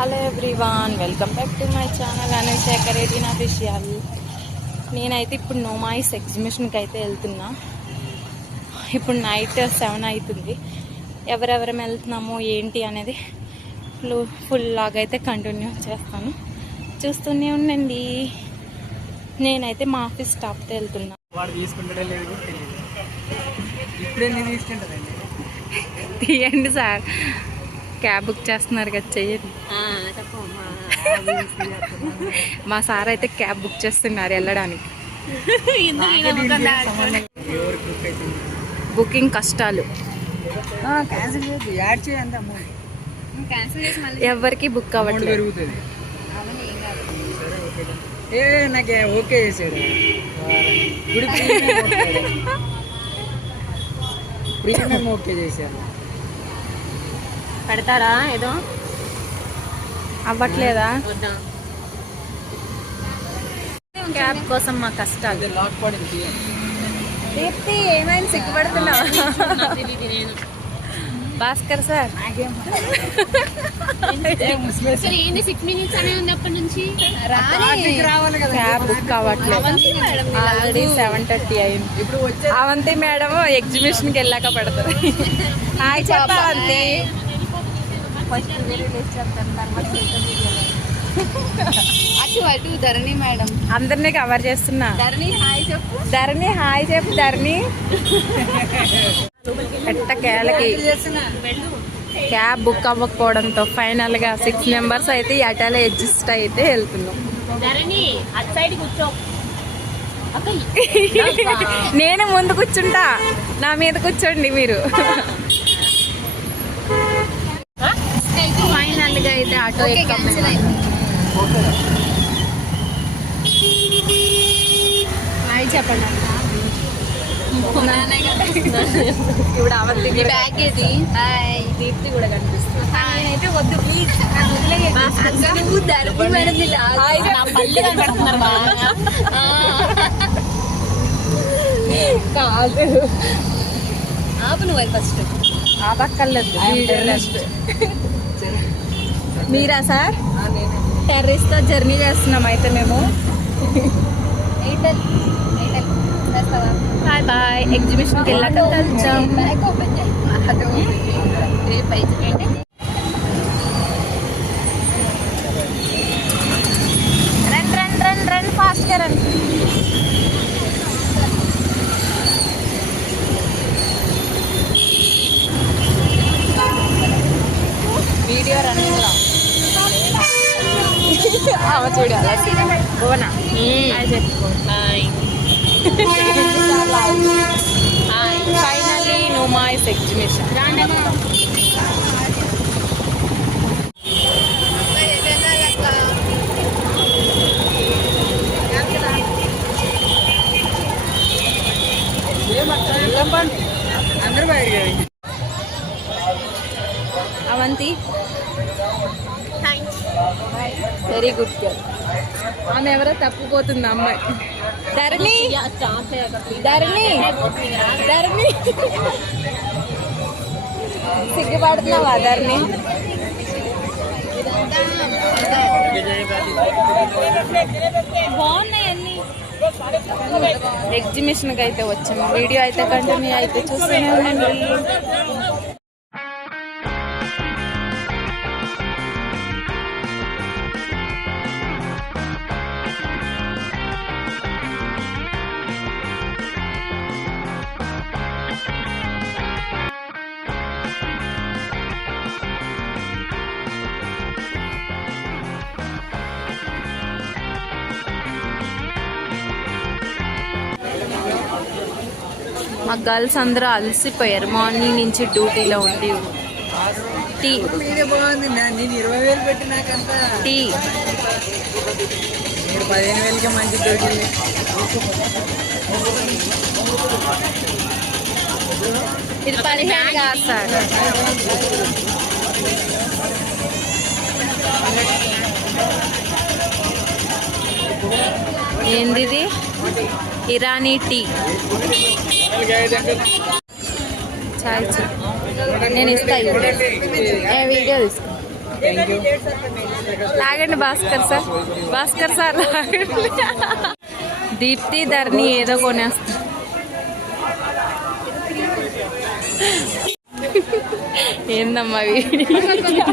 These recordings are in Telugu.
Hello everyone, welcome back to my channel Anushekhar official. నేనైతే ఇప్పుడు నోమాయిస్ ఎగ్జిబిషన్కి అయితే వెళ్తున్నా. ఇప్పుడు నైట్ 7 అవుతుంది. ఎవరెవరం వెళ్తున్నామో ఏంటి అనేది ఫుల్ లాగా అయితే కంటిన్యూ చేస్తాను, చూస్తూనే ఉండండి. నేనైతే మా ఆఫీస్ స్టాఫ్తో వెళ్తున్నా. తీయండి సార్, క్యాబ్ బుక్ చేస్తున్నారు కదా, చెయ్యండి. మా సార్ అయితే క్యాబ్ బుక్ చేస్తున్నారు వెళ్ళడానికి. బుకింగ్ కష్టాలు, ఎవరికి బుక్ అవ్వట్లేదు. నాకు ఓకే చేసాడు, ప్రీమియం ఓకే చేశారు. పెడతారా? ఏదో అవ్వట్లేదా? క్యాబ్ కోసం మా కష్టాలు. లాక్ పడింది. ఏమైనా సిగ్గుపడుతున్నావా? భాస్కర్ సార్, క్యాబ్ బుక్ అవ్వట్లేదు. ఆల్రెడీ 7:30 అయింది. అవంతి మేడం ఎగ్జిబిషన్కి వెళ్ళాక పెడతారు. హాయ్ చెప్పావంతి. ధరణి మేడం అందరినీ కవర్ చేస్తున్నా. ధరణి హాయ్ చెప్పు. ధరణి ఎట్ట కేలకి క్యాబ్ బుక్ అవ్వకపోవడంతో ఫైనల్ గా 6 మెంబర్స్ అయితే అటాలో అడ్జస్ట్ అయితే వెళ్తున్నాం. నేను ముందు కూర్చుంటా, నా మీద కూర్చోండి మీరు. ఫైనల్ గా అయితే ఆటో చెప్పండి. ఇప్పుడు అవంతి బ్యాగ్ ఏది? దీప్తి కూడా కనిపిస్తుంది. అయితే వద్దు ప్లీజ్, ధరణి మేడం కాదు, ఆపు నువ్వు ఫస్ట్. ఆపక్కర్లేదు. మీరా సార్? టెర్రస్తో జర్నీ చేస్తున్నాం అయితే మేము. Bye bye. ఎగ్జిబిషన్కి వెళ్ళాక కలుద్దాం. రండి ఫాస్ట్గా రండి. వీడియో రన్నింగ్ లో చూడాలి. భువన చెప్పుకో. ఫైనలీ నోమాయిస్ exhibition. Avanti very good girl. ఆమె ఎవరో తప్పిపోతుంది అమ్మాయి. ధరణి సిగ్గుపడుతున్నావా ధరణి? బాగున్నాయన్నీ. ఎగ్జిబిషన్కి అయితే వచ్చాము. వీడియో అయితే కంటిన్యూ అయితే చూస్తూనే ఉండండి. మా గర్ల్స్ అందరూ అలసిపోయారు మార్నింగ్ నుంచి డ్యూటీలో ఉండి. టీ బాగుంది. నేను 20,000 పెట్టి నాకంతా టీ 15,000కి మంచి దొరికింది. ఇది 15 కాదు సార్. ఏంది? ఇరానీ టీ. చాయ్ నేను ఇస్తాను. వీడియో తీసుకో. Thank you. లాగండి భాస్కర్ సార్, భాస్కర్ సార్ లాగండి. దీప్తి ధరణి ఏదో కొనేస్తా. ఏందమ్మా వీడియో?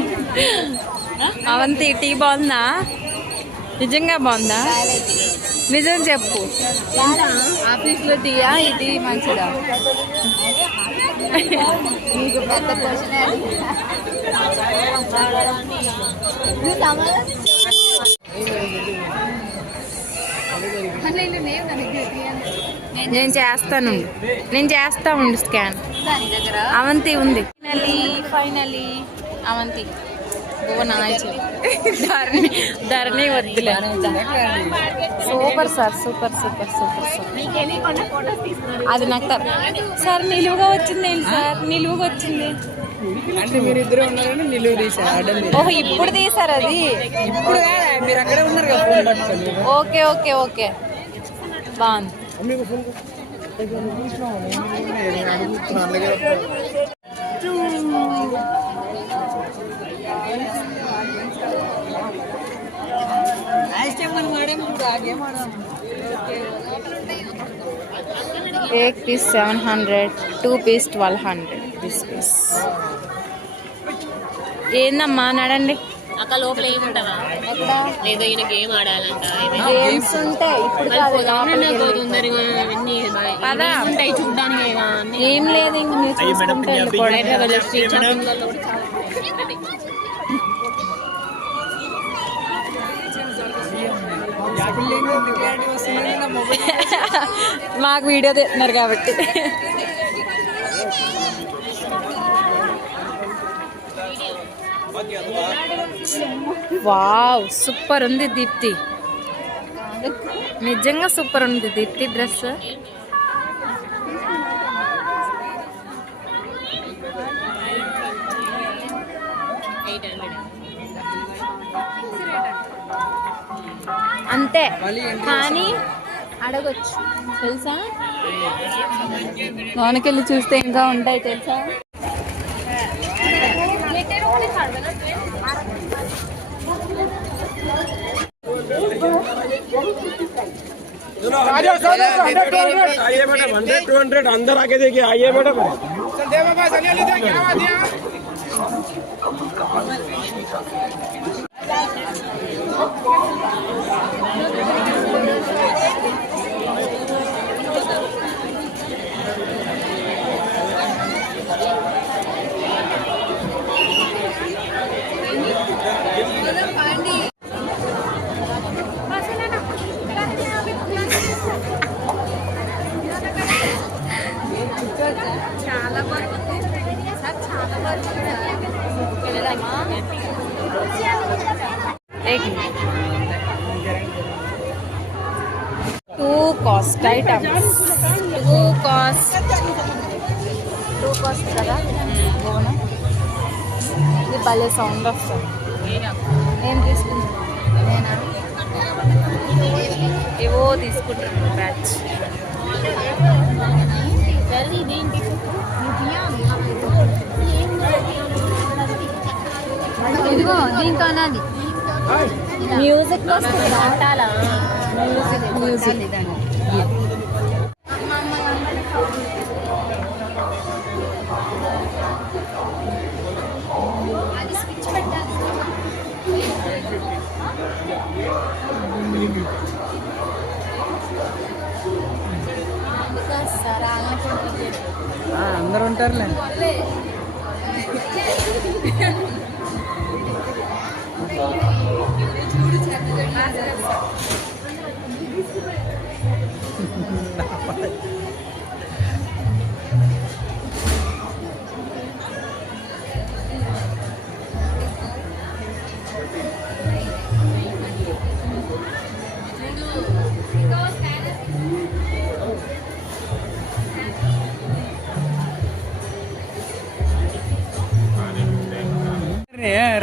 అవంతి టీ బాగుందా? నిజంగా బాగుందా? నిజం చెప్పు. ఆఫీస్లో టీయా ఇది మంచిదా? నీకు పెద్ద క్వశ్చన్ నేను చేస్తాను, నేను చేస్తా ఉండు స్కాన్. అవంతి ఉంది. ఫైనలీ అవంతి ధరణి వద్దులే. Super sir, super super super super. అది నాకు సార్ నిలువుగా వచ్చింది. ఏంటి సార్ నిలువుగా వచ్చింది? అంటే మీరు ఇద్దరు ఉన్నారని నిలువు తీసారు ఆర్డర్. ఓహో ఇప్పుడు తీసారు అది. ఇప్పుడు మీరు అక్కడే ఉన్నారు కదా ఫోన్ పట్టుకొని. ఓకే ఓకే ఓకే బాగుంది. एक पीस 700, 2 पीस 1200. దిస్ పీస్ ఏందమ్మా నడండి. అక్క లోపల ఏముంటావా? లేదో ఈయన గేమ్ ఆడాలంట. గేమ్స్ ఉంటాయి ఇప్పుడు కాదు. పదా ఉంటాయి చూడడానికి. ఏం లేదు, ఇంక మీరు చూసుకుంటే వెళ్ళిపోవడం. మాకు వీడియో తీస్తున్నారు కాబట్టి. వావ్ సూపర్ ఉంది దీప్తి, నిజంగా సూపర్ ఉంది దీప్తి డ్రెస్. అంతే కానీ అడగొచ్చు తెలుసా, లోనకెళ్ళి చూస్తే ఇంకా ఉంటాయి తెలుసా. आइए मैडम 100-200 अंदर आके देखिए. आइए मैडम. చాలా బాగుంది సార్, చాలా బాగుంది. Two cost items, two cost కదా. బోనం ఇది భలే సౌండ్ వస్తుంది. ఏం తీసుకుంటాను నేనా? ఏవో తీసుకుంటాను బ్యాచ్. ఇదిగో దీంతో అన్నది మ్యూజిక్ వస్తుంది. మ్యూజిక్ అది స్విచ్ పెట్టాలి. అందరు ఉంటారులే.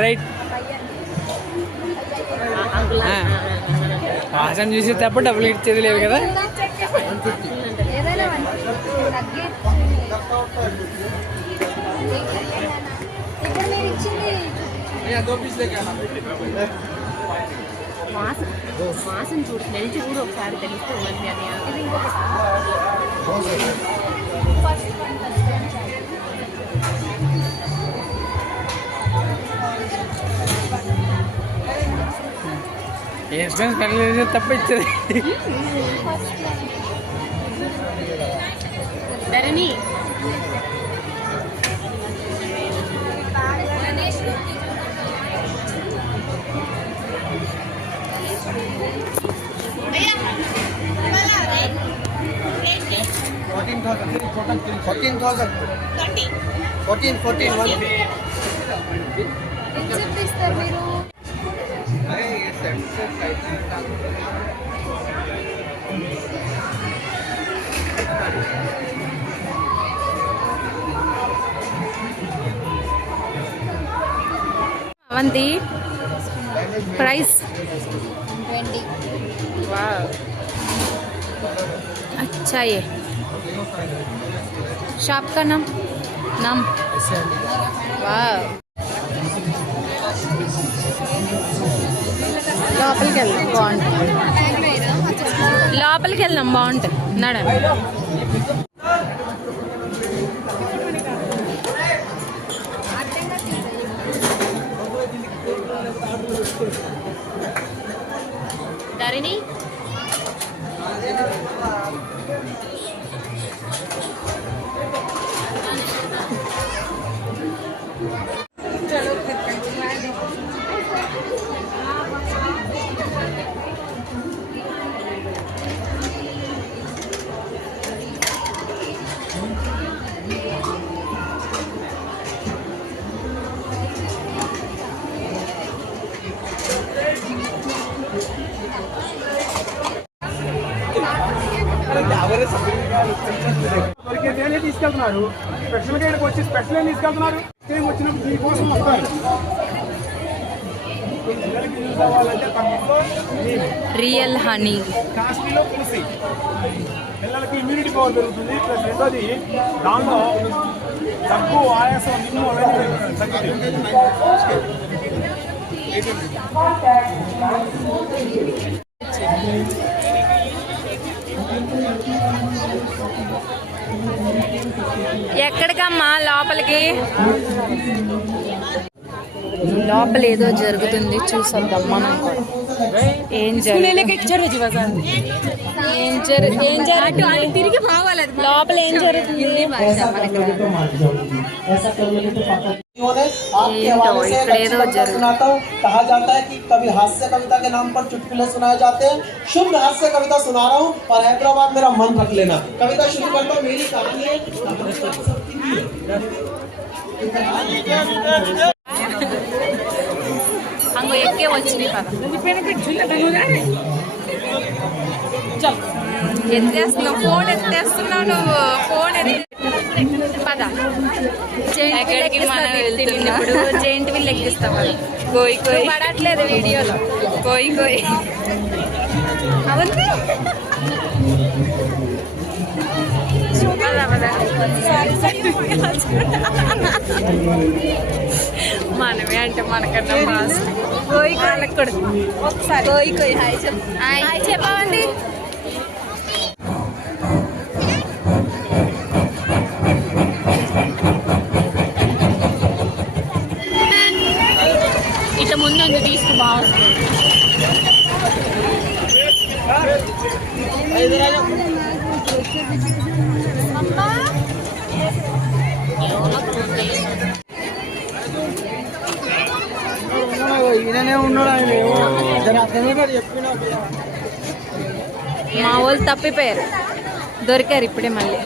రైట్ ఆసం చూసి తప్ప డబ్బులు ఇచ్చేది లేదు కదా. వాసన చూడు, స్మెల్ చూడు ఒకసారి తెలుస్తుంది అని. ఇది ఇంకొక తప్ప ఇచ్చేది ధరణి. అవంతి प्राइस 20. वाह अच्छा ये शॉप का नाम वाह లోపలికి వెళ్దాం బాగుంటుంది లోపలికి వెళ్దాం బాగుంటుంది నడండి ధరణి. తీసుకెళ్తున్నారు స్పెషల్ గా వచ్చి స్పెషల్ ఏం తీసుకెళ్తున్నారు వచ్చినప్పుడు మీకోసం వస్తారు రియల్ హనీ కాస్ట్లీలో పులిసి పిల్లలకి ఇమ్యూనిటీ పవర్ పెరుగుతుంది ప్లస్ రెండోది దానిలో దగ్గు ఆయాసం నిమ్ము ఎక్కడికమ్మా లోపలికి లోపల ఏదో జరుగుతుంది చూసొద్దాం మనం కూడా ఏం జరుగుతుంది తిరిగి లోపల ఏం జరుగుతుంది कहा जाता है कि कभी हास्य कविता के नाम पर चुटकुले सुनाए जाते हैं। शुद्ध हास्य कविता सुना रहा हूँ और हैदराबाद मेरा मन रख लेना। कविता शुरू करता हूँ। मेरी कहानी है అంగో ఎక్కే వచ్చినాయి కదా ఎత్తేస్తున్నావు ఫోన్ ఎత్తేస్తున్నావు నువ్వు ఫోన్ పద ఎక్కడికి మనం వెళ్తున్నాం ఇప్పుడు జెయింట్ వీల్ ఎక్కిస్తాం కోయి కోయి పడట్లేదు వీడియోలో కోయి కోయి అవును మనమే అంటే మనకన్నా మాస్ కోయి వాళ్ళకి కూడా ఒకసారి కోయి కోయి హాయ్ హాయ్ చెప్పావండి ఇట్లా ముందు తీసుకు బాగుంది. మా వాళ్ళు తప్పిపోయారు దొరికారు ఇప్పుడే మళ్ళీ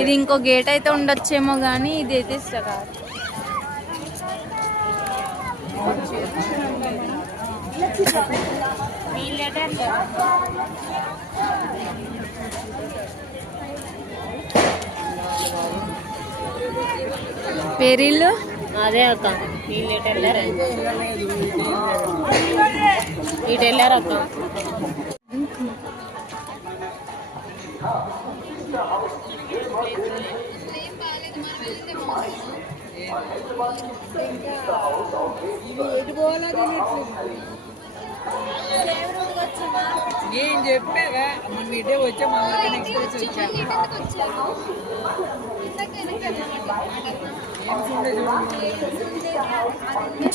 ఇది ఇంకో గేట్ అయితే ఉండొచ్చేమో కానీ ఇది అయితే ఇష్టం కాదు పేరిల్లు అదే అక్క వీళ్ళు ఎటు వెళ్ళారు ఇటు వెళ్ళారు అక్క ఏం చెప్పాగా మన ఇటే వచ్చా మన నెక్స్ట్ వచ్చా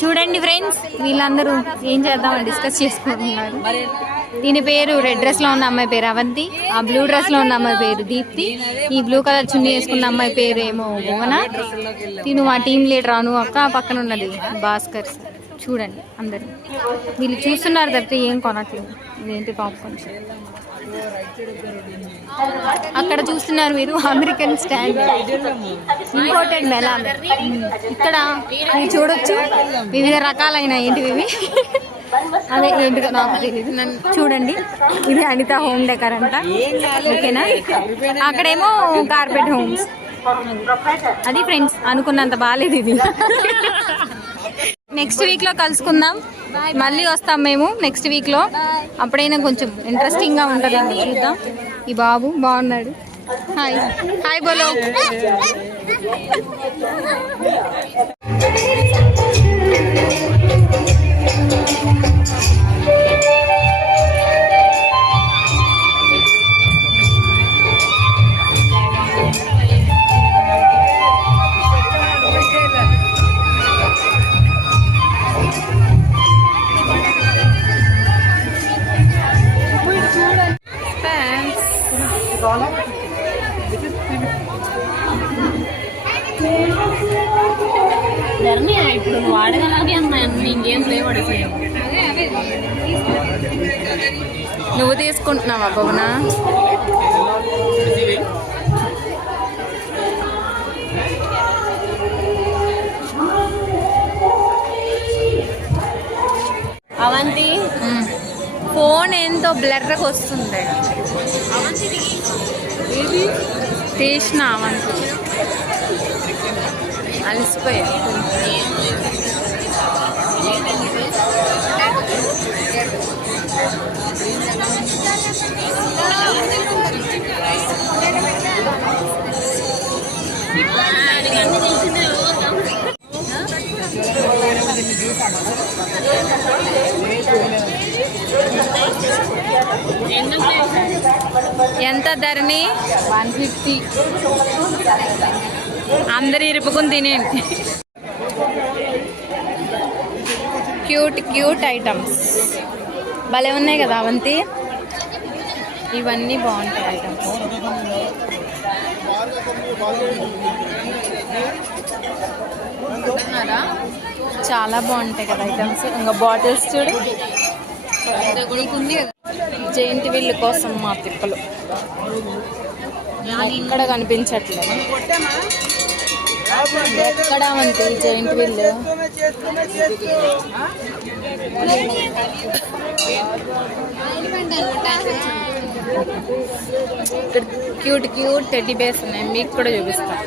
చూడండి ఫ్రెండ్స్, వీళ్ళందరూ ఏం చేద్దామని డిస్కస్ చేసుకుంటున్నారు. దీని పేరు రెడ్ డ్రెస్ లో ఉన్న అమ్మాయి పేరు అవంతి, ఆ బ్లూ డ్రెస్ లో ఉన్న అమ్మాయి పేరు దీప్తి, ఈ బ్లూ కలర్ చున్నీ వేసుకున్న అమ్మాయి పేరు ఏమో భువన. తిను మా టీం లీడర్ అను అక్క, పక్కన ఉన్నది భాస్కర్ సార్. చూడండి అందరు వీళ్ళు చూస్తున్నారు తప్పితే ఏం కొనట్లేదు. ఇదేంటి పాప్కార్న్. అక్కడ చూస్తున్నారు మీరు అమెరికన్ స్టాండ్ ఇంపోర్టెడ్ మెలాన్. ఇక్కడ మీరు చూడొచ్చు వివిధ రకాలైన ఏంటివి ఇవి. అదే ఏంటిదో నాకు తెలియదు. చూడండి, ఇది అనిత హోమ్ డెకర్ అంట. ఓకేనా, అక్కడేమో కార్పెట్ హోమ్స్. అది ఫ్రెండ్స్, అనుకున్నంత బాగాలేదు ఇది. నెక్స్ట్ వీక్ లో కలుసుకుందాం. మళ్ళీ వస్తాం మేము నెక్స్ట్ వీక్ లో. అప్పుడైనా కొంచెం ఇంట్రెస్టింగ్ గా ఉంటుంది. చూద్దాం. ఈ బాబు బాగున్నాడు. హాయ్ హాయ్ బోలో. ధరణి ఇప్పుడు నువ్వు ఆడగలాగే అన్నా ఇంకేం లేవడేసాయి. నువ్వు తీసుకుంటున్నావా భువన? అవంతి ఫోన్ ఎంతో బ్లర్గా వస్తుంది. తీసిన అవంతి అలసిపోయా. ఎంత ధరని? 150. అందరు ఇరుపుకుని తినేయండి. క్యూట్ క్యూట్ ఐటమ్స్ భలే ఉన్నాయి కదా అవంతి. ఇవన్నీ బాగుంటాయి ఐటమ్స్. చాలా బాగుంటాయి కదా ఐటమ్స్. ఇంకా బాటిల్స్ చూడు. జైంట్ వీల్ కోసం మా తిప్పలు ఎక్కడ కనిపించట్లేదు. ఎక్కడ వంటి జైంట్ వీల్. ఇక్కడ క్యూట్ క్యూట్ టెడ్డీ బేర్స్ ఉన్నాయి, మీకు కూడా చూపిస్తాను.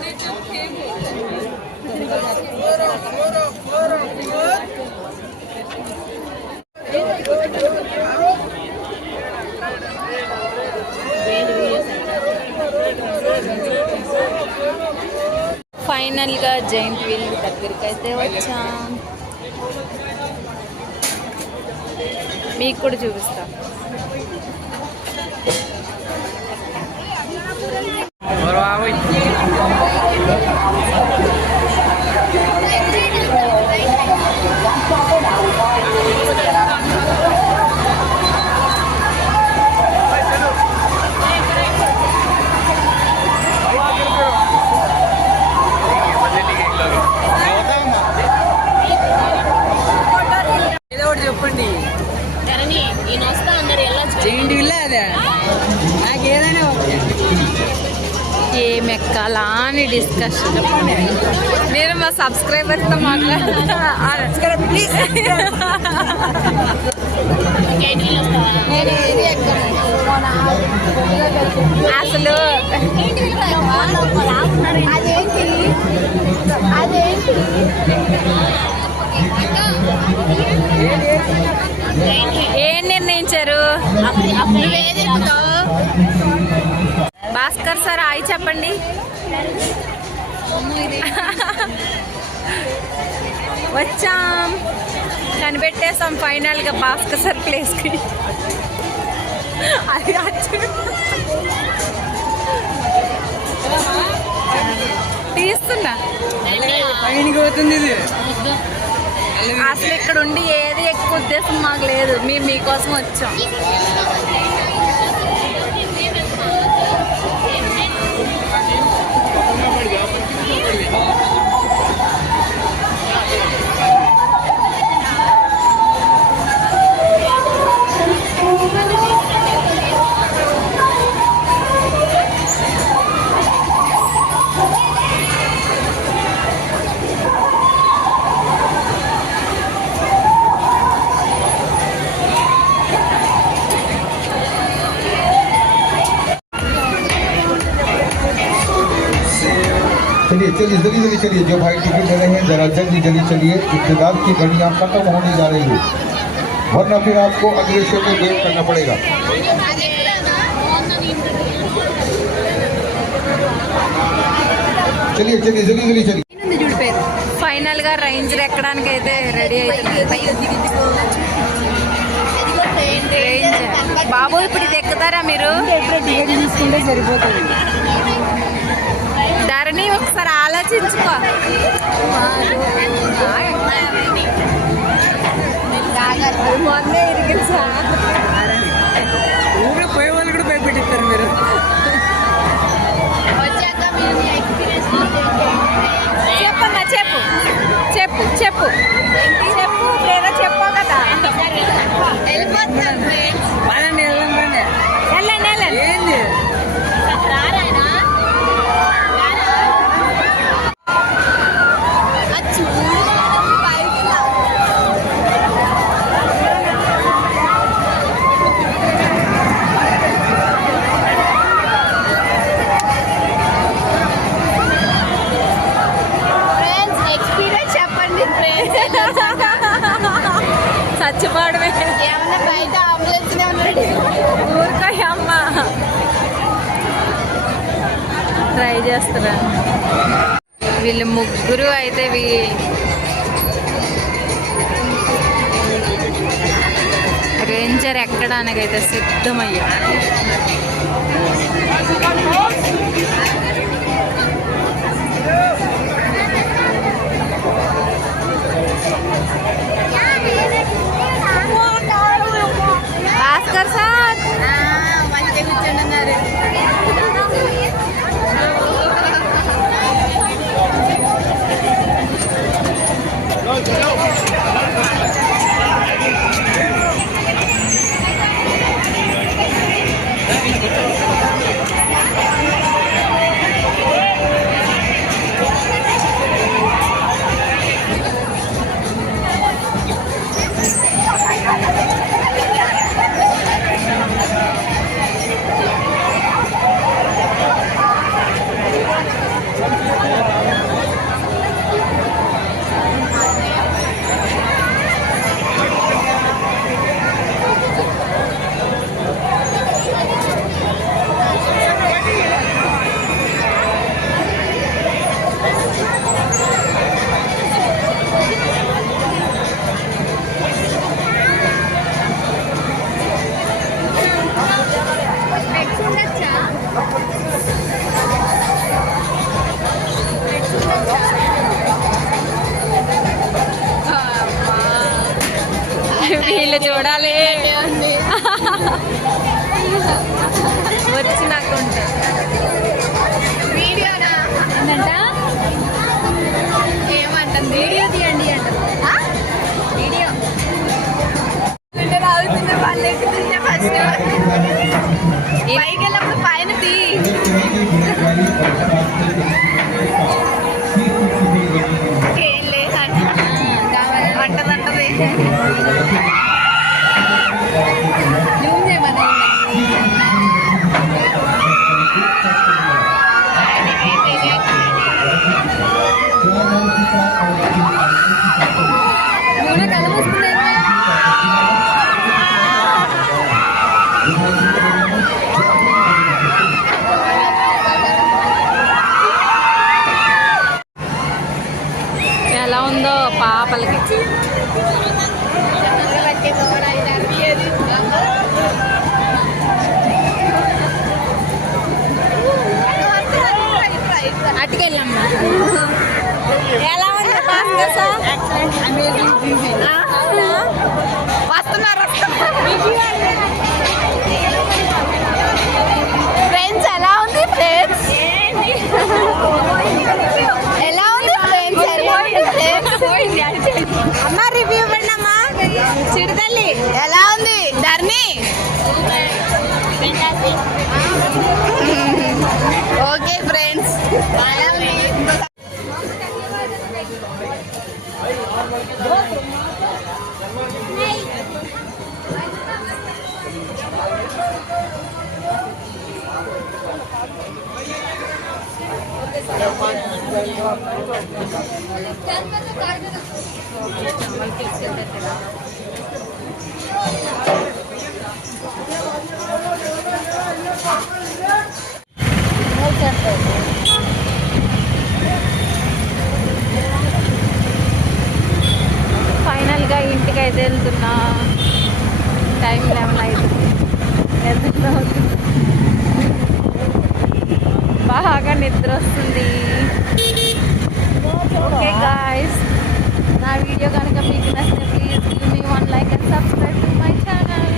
ఫైనల్గా జైంట్ వీల్ దగ్గరికి అయితే వచ్చాం. మీకు కూడా చూపిస్తా. చెప్పండి. ధరణి ఈయన వస్తా అందరు వెళ్ళొచ్చు. జైంట్ వీల్ అదే నాకు ఏదైనా ఏం ఎక్కాలా అని డిస్కషన్. నేను మా సబ్స్క్రైబర్స్తో మాట్లాడుతున్నా. అసలు ఏం నిర్ణయించారు? భాస్కర్ సార్ హాయ్ చెప్పండి. వచ్చాం, కనిపెట్టేసాం ఫైనల్గా భాస్కర్ సార్ ప్లేస్కి. అది తీస్తున్నా. పోతుంది ఇది. అసలు ఇక్కడ ఉండి ఏది ఎక్కువ ఉద్దేశం మాకు లేదు, మేము మీకోసం వచ్చాం. चलिए चलिए जल्दी जल्दी चलिए, जो भाई टिकट ले रहे हैं जरा जल्दी जल्दी चलिए, इंतजार की घड़ियां खत्म होने जा रही है, वरना फिर आपको अगले शो में वेट करना पड़ेगा। चलिए चलिए जल्दी जल्दी चलिए। ఫైనల్ గా రేంజర్ ఎక్కడానికి అయితే రెడీ అవుతుంది. బాబు ఇప్పుడు ఇది ఎక్కుతారా మీరు? టికెట్ తీసుకుంటే సరిపోతుంది. ధరణి ఒకసారి ఆలోచించుకో. మొన్నే ఇరిగింది సార్. ఊళ్ళో పోయే వాళ్ళు కూడా భయపెట్టిస్తారు మీరు. చెప్పమ్మా, చెప్పు చెప్పు చెప్పు చెప్పు లేదా చెప్పు కదా. పదండి, వెళ్దాం రండి. వెళ్ళండి వెళ్ళండి. ఏంది చచ్చిపోవడమే. ఊరుకోయమ్మా, ట్రై చేస్తారా? వీళ్ళు ముగ్గురు అయితే రేంజర్ ఎక్కడానికైతే సిద్ధమయ్యారు. భాస్కర్ సార్ వీళ్ళు చూడాలి వచ్చి నాకు ఉంటా. ఏంటంట ఏమంటుంది? వీడియో తీయండి అంట. వీడియో రావుతుంది వాళ్ళు ఎక్కుతుంటే ఫస్ట్ పైకి వెళ్ళినప్పుడు పైన తీ. ఏం లేదండి అంటదంటది. నూనె కలవస్తుంది. ఎలా ఉందో పాపలకి. అటుకెళ్ళమ్మా. ఎలా ఉంది భాస్కర్ సార్? అవునా? వస్తున్నారు ఫ్రెండ్స్. ఎలా ఉంది ఫ్రెండ్స్? ఎలా ఉంది ఫ్రెండ్స్? అమ్మ రివ్యూ ఇవ్వండి అమ్మా. చిరుతల్లి ఎలా ఉంది? ధర్ని ఓకే ఫ్రెండ్స్. ఫైనల్గా ఇంటికి అయితే వెళ్తున్నా. టైం 11 అవుతుంది. నిద్ర అవుతుంది, బాగా నిద్ర వస్తుంది. ఓకే గాయ్స్, నా వీడియో కనుక మీకు నచ్చితే please give me 1 like and subscribe to my channel.